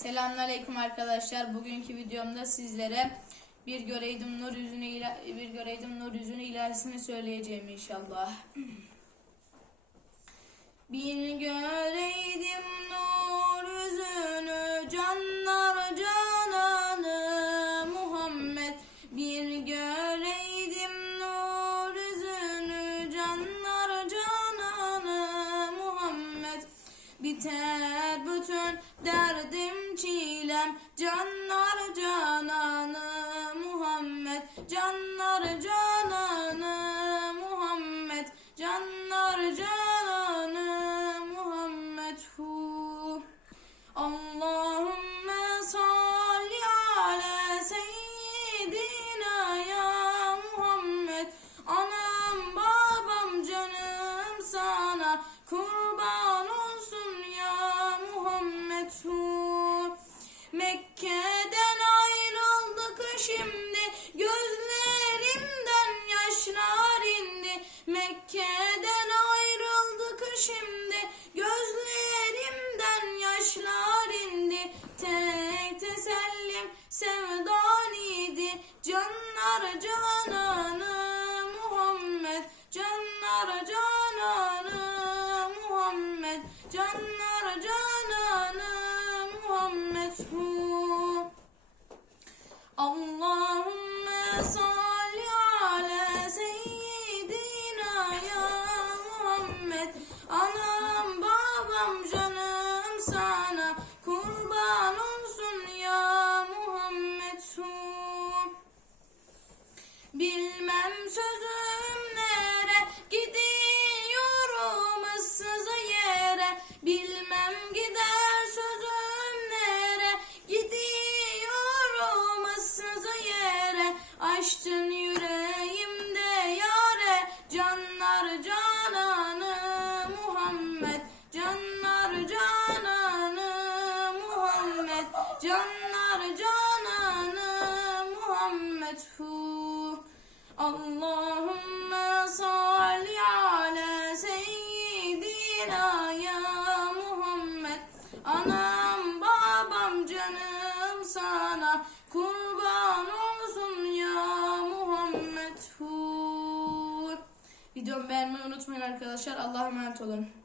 Selamünaleyküm arkadaşlar. Bugünkü videomda sizlere bir göreydim nur yüzünü bir göreydim nur yüzünü ilahisini söyleyeceğim inşallah. Bir göreydim nur yüzünü canlar cananı Biter bütün derdim çilem. Canlar cananı Muhammed. Canlar cananı Muhammed. Canlar cananı Muhammed. Hu. Allahümme salli ala seyyidina ya Muhammed. Anam babam canım sana. Kurban Mekke'den ayrıldık şimdi. Gözlerimden yaşlar indi. Mekke'den ayrıldık şimdi. Gözlerimden yaşlar indi. Tek tesellim sevdan idi. Canlar cananı Muhammed. Canlar cananı Muhammed. Canlar hu Allahümme salli ala seyyidina ya Muhammed. Anam babam canım sana kurban olsun ya Muhammed. Bilmem sözüm Muhammed Canlar cananı Muhammed Canlar cananı Muhammed hu Allahümme salli ala seyyidina ya Muhammed Anam babam canım sana kurban olsun ya Muhammed hu Videomu beğenmeyi unutmayın arkadaşlar. Allah'a emanet olun.